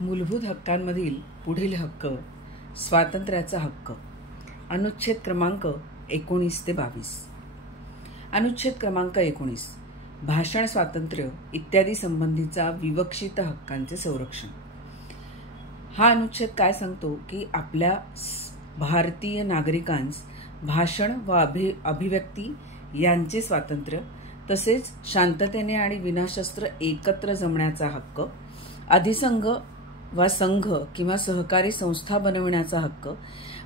मूलभूत हक्कांमधील पुढील हक्क. स्वातंत्र्याचा हक्क. अनुच्छेद क्रमांक 19 ते 22. अनुच्छेद क्रमांक 19. भाषण स्वातंत्र्य इत्यादी संबंधीचा विवक्षित हक्कांचे संरक्षण. हा अनुच्छेद काय सांगतो की आपल्या भारतीय नागरिकांस भाषण व अभिव्यक्ती यांचे स्वातंत्र्य, तसेच शांततेने आणि विनाशस्त्र एकत्र जमण्याचा हक्क, अधिसंघ वा संघ किंवा सहकारी संस्था बनविण्याचा हक्क,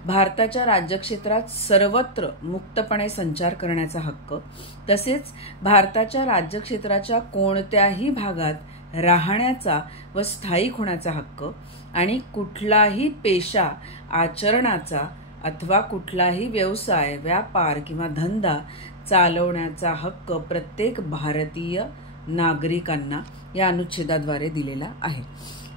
भारताच्या राज्यक्षेत्रात सर्वत्र मुक्तपणे संचार करण्याचा हक्क, तसेच भारताच्या राज्यक्षेत्राच्या कोणत्याही भागात राहण्याचा व स्थायिक होण्याचा हक्क आणि कुठलाही पेशा आचरणाचा अथवा कुठलाही व्यवसाय, व्यापार किंवा धंदा चालवण्याचा हक्क प्रत्येक भारतीय नागरिकांना या अनुच्छेदाद्वारे दिलेला आहे.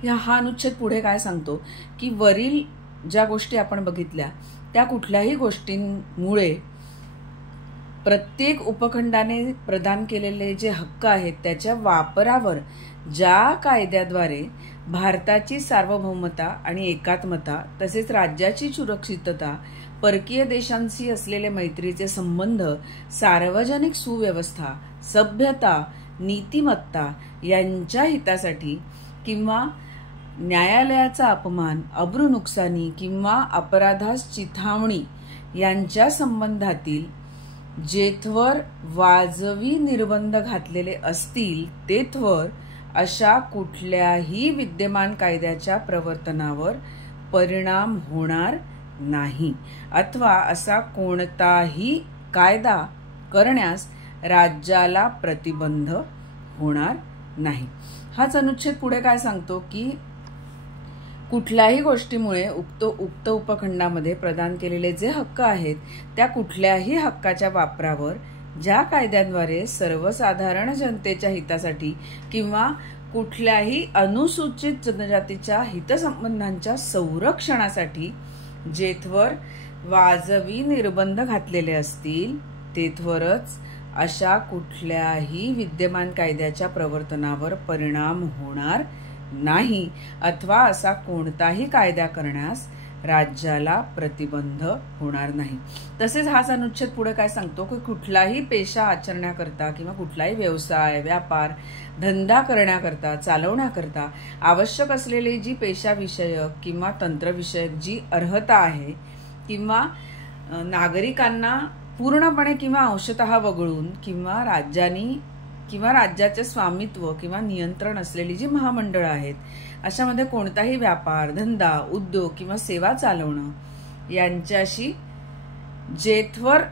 हा अनुच्छेद पुढे काय सांगतो की वरील ज्या गोष्टी आपण बघितल्या त्या कुठल्याही गोष्टींमुळे प्रत्येक उपखंडाने प्रदान केलेले जे हक्क आहेत त्याच्या वापरावर ज्या कायद्याद्वारे भारताची सार्वभौमता आणि एकात्मता, तसेच राज्याची सुरक्षितता, परकीय देशांशी असलेले मैत्रीचे संबंध, सार्वजनिक सुव्यवस्था, सभ्यता, नीतिमत्ता यांच्या हितासाठी किंवा न्यायालयाचा अपमान, अब्रू नुकसानी किंवा अपराधास चिथावणी यांच्या संबंधातील जेथवर वाजवी निर्बंध घातलेले असतील तेथवर अशा कुठल्याही विद्यमान कायद्याच्या प्रवर्तनावर परिणाम होणार नाही अथवा असा कोणताही कायदा करण्यास राज्याला प्रतिबंध होणार नाही. हाच अनुच्छेद पुढे काय सांगतो की कुठल्याही गोष्टीमुळे उक्त उपखंडामध्ये प्रदान केलेले जे हक्क आहेत त्या कुठल्याही हक्काच्या वापरावर ज्या कायद्यांद्वारे सर्वसाधारण जनतेच्या हितासाठी किंवा कुठल्याही अनुसूचित जनजातीच्या हितसंबंधांच्या संरक्षणासाठी जेथवर वाजवी निर्बंध घातलेले असतील तेथवरच अशा कुठल्याही विद्यमान कायद्याच्या प्रवर्तनावर परिणाम होणार नाही अथवा असा कोणताही कायदा करण्यास राज्याला प्रतिबंध होणार नाही. तसेच हाच अनुच्छेद पुढे काय सांगतो की कुठलाही पेशा आचरण्याकरता किंवा कुठलाही व्यवसाय, व्यापार, धंदा करण्याकरता, चालवण्याकरता आवश्यक असलेली जी पेशाविषयक किंवा तंत्रविषयक जी अर्हता आहे किंवा नागरिकांना पूर्णपणे किंवा अंशतः वगळून किंवा राज्यांनी किंवा राज्याचे स्वामित्व किंवा नियंत्रण असलेली जी महामंडळं आहेत अशामध्ये कोणताही व्यापार, धंदा, उद्योग किंवा सेवा चालवणं यांच्याशी जेथवर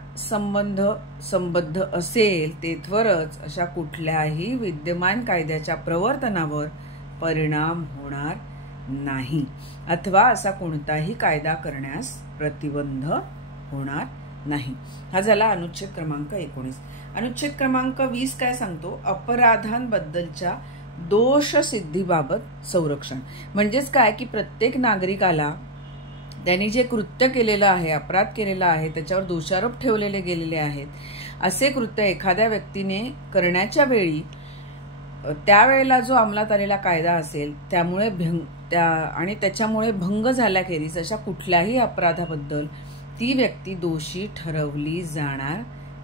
संबद्ध असेल तेथवरच अशा कुठल्याही विद्यमान कायद्याच्या प्रवर्तनावर परिणाम होणार नाही अथवा असा कोणताही कायदा करण्यास प्रतिबंध होणार नाही. हा झाला अनुच्छेद क्रमांक 19. अनुच्छेद क्रमांक 20 काय सांगतो? अपराधांबद्दलच्या दोष सिद्धीबाबत संरक्षण. म्हणजेच काय की प्रत्येक नागरिकाला त्यांनी जे कृत्य केलेलं आहे, अपराध केलेला आहे, त्याच्यावर दोषारोप ठेवलेले गेलेले आहेत, असे कृत्य एखाद्या व्यक्तीने करण्याच्या वेळी त्यावेळेला जो अंमलात आलेला कायदा असेल त्यामुळे आणि त्याच्यामुळे भंग झाल्याखेरीज अशा कुठल्याही अपराधाबद्दल ती व्यक्ती दोषी ठरवली जाणार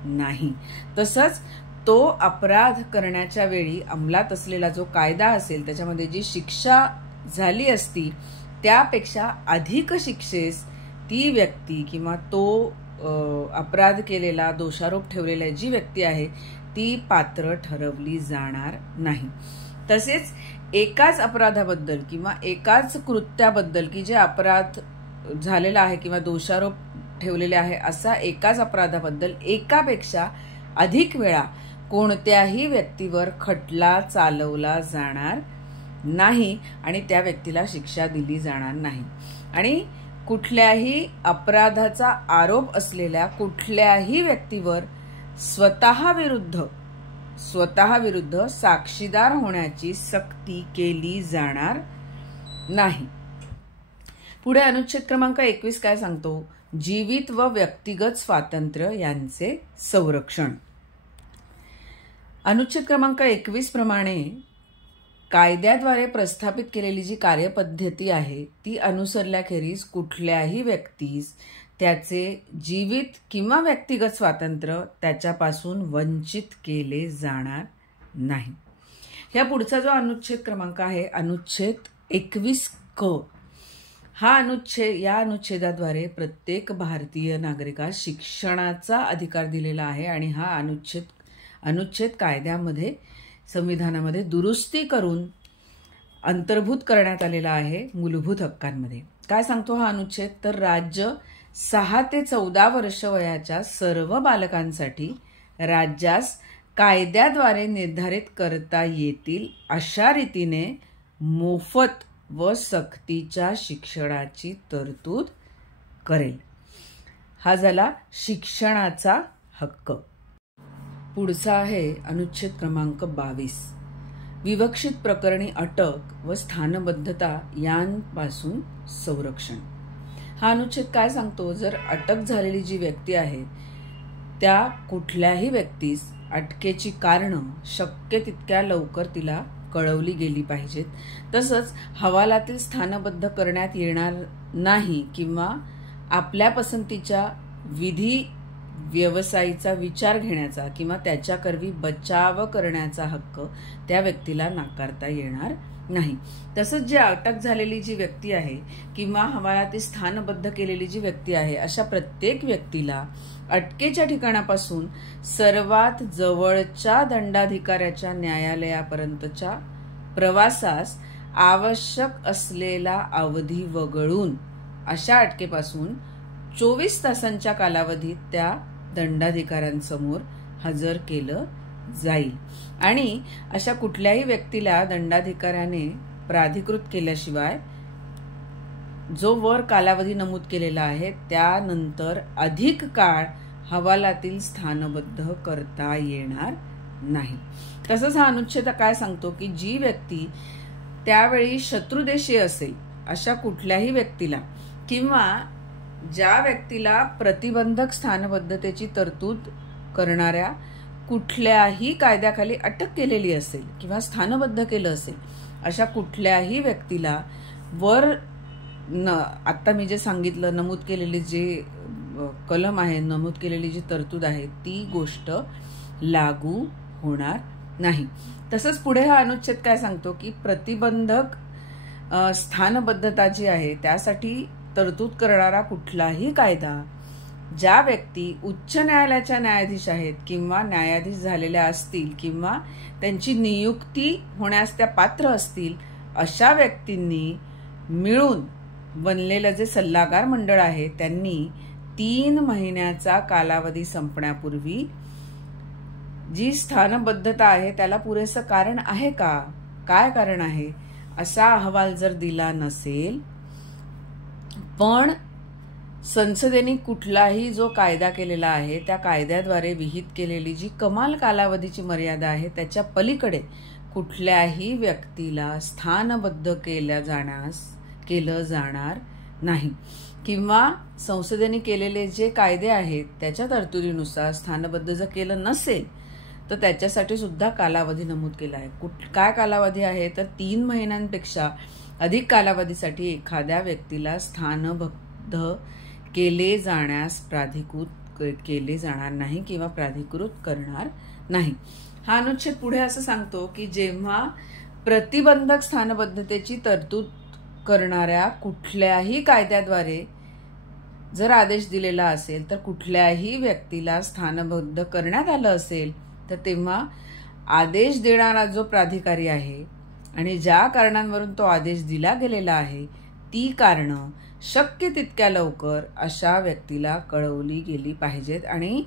नाही. तसंच तो अपराध करण्याच्या वेळी अंमलात असलेला जो कायदा असेल त्याच्यामध्ये जी शिक्षा झाली असती त्यापेक्षा अधिक शिक्षेस ती व्यक्ती किंवा तो अपराध केलेला, दोषारोप ठेवलेला जी व्यक्ती आहे ती पात्र ठरवली जाणार नाही. तसेच एकाच अपराधाबद्दल किंवा एकाच कृत्याबद्दल की जे अपराध झालेला आहे किंवा दोषारोप ठेवलेले आहे असा एकाच अपराधाबद्दल एकापेक्षा अधिक वेळा कोणत्याही व्यक्तीवर खटला चालवला जाणार नाही आणि त्या व्यक्तीला शिक्षा दिली जाणार नाही. आणि कुठल्याही अपराधाचा आरोप असलेल्या कुठल्याही व्यक्तीवर स्वतः विरुद्ध साक्षीदार होण्याची सक्ती केली जाणार नाही. पुढे अनुच्छेद क्रमांक 21 काय सांगतो? जीवित व व्यक्तिगत स्वातंत्र्य यांचे संरक्षण. अनुच्छेद क्रमांक 21 प्रमाणे कायद्याद्वारे प्रस्थापित केलेली जी कार्यपद्धती आहे ती अनुसरल्याखेरीज कुठल्याही व्यक्तीस त्याचे जीवित किंवा व्यक्तिगत स्वातंत्र्य त्याच्यापासून वंचित केले जाणार नाही. ह्या पुढचा जो अनुच्छेद क्रमांक आहे, अनुच्छेद 21 क, या अनुच्छेदाद्वारे प्रत्येक भारतीय नागरिकास शिक्षणाचा अधिकार दिलेला आहे आणि हा अनुच्छेद कायद्यामध्ये, संविधानामध्ये दुरुस्ती करून अंतर्भूत करण्यात आलेला आहे मूलभूत हक्कांमध्ये. काय सांगतो हा अनुच्छेद? तर राज्य 6 ते 14 वर्ष वयाच्या सर्व बालकांसाठी राज्यास कायद्याद्वारे निर्धारित करता येतील अशा रीतीने मोफत व सक्तीच्या शिक्षणाची तरतूद करेल. हा झाला शिक्षणाचा हक्क. पुढचा आहे अनुच्छेद क्रमांक 22, विवक्षित प्रकरणी अटक व स्थानबद्धता यांपासून संरक्षण. हा अनुच्छेद काय सांगतो? जर अटक झालेली जी व्यक्ती आहे त्या कुठल्याही व्यक्तीस अटकेची कारणं शक्य तितक्या लवकर तिला कळवली गेली पाहिजेत. तसंच हवालातील स्थानबद्ध करण्यात येणार नाही किंवा आपल्या पसंतीच्या विधी व्यवसायीचा विचार घेण्याचा किंवा त्याच्याकरवी बचाव करण्याचा हक्क त्या व्यक्तीला नाकारता येणार नाही. तसंच जी अटक झालेली जी व्यक्ती आहे किंवा हवालातील स्थानबद्ध केलेली जी व्यक्ती आहे अशा प्रत्येक व्यक्तीला अटकेच्या ठिकाणापासून सर्वात जवळच्या दंडाधिकाऱ्याच्या न्यायालयापर्यंतच्या प्रवासास आवश्यक असलेला अवधी वगळून अशा अटकेपासून 24 तासांच्या कालावधीत त्या दंडाधिकाऱ्यांसमोर हजर केलं जाईल आणि अशा कुठल्याही व्यक्तीला दंडाधिकाऱ्याने प्राधिकृत केल्याशिवाय जो वर कालावधी नमूद केलेला आहे त्यानंतर अधिक काळ हवालातील स्थानबद्ध करता येणार नाही. तसंच हा अनुच्छेद काय सांगतो की जी व्यक्ती त्यावेळी शत्रुदेशीय असेल अशा कुठल्याही व्यक्तीला किंवा ज्या व्यक्तीला प्रतिबंधक स्थानबद्धतेची तरतूद करणाऱ्या कुठल्याही कायद्याखाली अटक केलेली असेल किंवा स्थानबद्ध केलं असेल अशा कुठल्याही व्यक्तीला वर आता मी जे सांगितलं नमूद केलेली जे कलम आहे, नमूद केलेली जी तरतूद आहे ती गोष्ट लागू होणार नाही. तसंच पुढे हा अनुच्छेद काय सांगतो की प्रतिबंधक स्थानबद्धता जी आहे त्यासाठी तरतूद करणारा कुठलाही कायदा ज्या व्यक्ती उच्च न्यायालयाच्या न्यायाधीश आहेत किंवा न्यायाधीश झालेल्या असतील किंवा त्यांची नियुक्ती होण्यास त्या पात्र असतील अशा व्यक्तींनी मिळून बनलेलं जे सल्लागार मंडळ आहे त्यांनी 3 महिन्याचा कालावधी संपण्यापूर्वी जी स्थानबद्धता आहे त्याला पुरेसं कारण आहे का, काय कारण आहे असा अहवाल जर दिला नसेल पण संसदेने कुठलाही जो कायदा केलेला आहे त्या कायद्याद्वारे विहित केलेली जी कमाल कालावधीची मर्यादा आहे त्याच्या पलीकडे कुठल्याही व्यक्तीला स्थानबद्ध केलं जाणार नाही किंवा संसदेने केलेले जे कायदे आहेत त्याच्या तरतुदीनुसार स्थानबद्ध जर केलं नसेल तर त्याच्यासाठी सुद्धा कालावधी नमूद केला आहे. काय कालावधी आहे तर 3 महिन्यांपेक्षा अधिक कालावधीसाठी एखाद्या व्यक्तीला स्थानबद्ध केले जाण्यास प्राधिकृत केले जाणार नाही किंवा प्राधिकृत करणार नाही. हा अनुच्छेद पुढे असं सांगतो की जेव्हा प्रतिबंधक स्थानबद्धतेची तरतूद करणाऱ्या कुठल्याही कायद्याद्वारे जर आदेश दिलेला असेल तर कुठल्याही व्यक्तीला स्थानबद्ध करण्यात आलं असेल तर तेव्हा आदेश देणारा जो प्राधिकारी आहे आणि ज्या कारणांवरून तो आदेश दिला गेलेला आहे ती कारणं शक्य तितक्या लवकर अशा व्यक्तीला कळवली गेली पाहिजेत आणि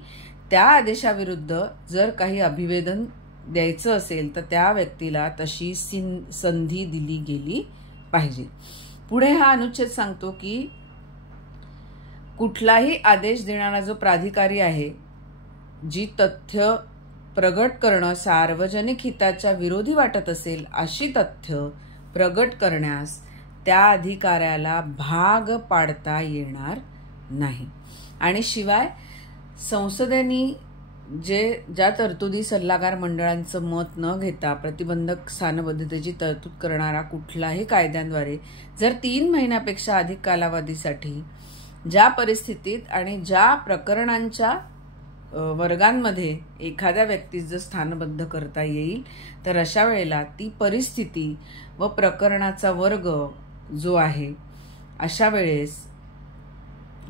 त्या आदेशाविरुद्ध जर काही अभिवेदन द्यायचं असेल तर त्या व्यक्तीला तशी संधी दिली गेली पाहिजे. पुढे हा अनुच्छेद सांगतो की कुठलाही आदेश देणारा जो प्राधिकारी आहे जी तथ्य प्रगट करणं सार्वजनिक हिताच्या विरोधी वाटत असेल अशी तथ्य प्रगट करण्यास त्या अधिकाऱ्याला भाग पाडता येणार नाही. आणि शिवाय संसदेने ज्या तरतुदी सल्लागार मंडळांचं मत न घेता प्रतिबंधक स्थानबद्धतेची तरतूद करणारा कुठलाही कायद्यांद्वारे जर 3 महिन्यापेक्षा अधिक कालावधीसाठी ज्या परिस्थितीत आणि ज्या प्रकरणांच्या वर्गांमध्ये एखाद्या व्यक्तीस जर स्थानबद्ध करता येईल तर अशा वेळेला ती परिस्थिती व प्रकरणाचा वर्ग जो आहे अशा वेळेस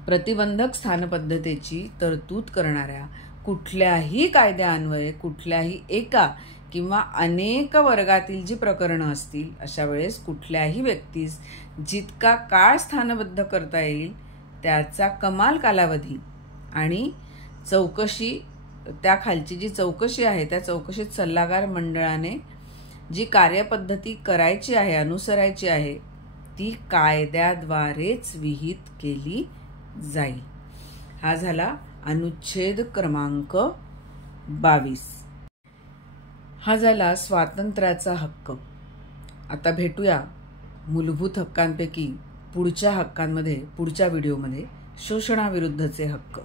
प्रतिबंधक स्थानपद्धतीची तरतूद करणाऱ्या कुठल्याही कायद्यान्वये कुठल्याही एका किंवा अनेक वर्गातील जी प्रकरणं असतील अशा वेळेस कुठल्याही व्यक्तीस जितका काळ स्थानबद्ध करता येईल त्याचा कमाल कालावधी आणि चौकशी, त्या खालची जी चौकशी आहे त्या चौकशीत सल्लागार मंडळाने जी कार्यपद्धती करायची आहे, अनुसरायची आहे ती कायद्याद्वारेच विहित केली जाईल. हा झाला अनुच्छेद क्रमांक 22. हा झाला स्वातंत्र्याचा हक्क. आता भेटूया मूलभूत हक्कांपैकी पुढच्या हक्कांमध्ये, पुढच्या व्हिडिओमध्ये शोषणाविरुद्धचे हक्क.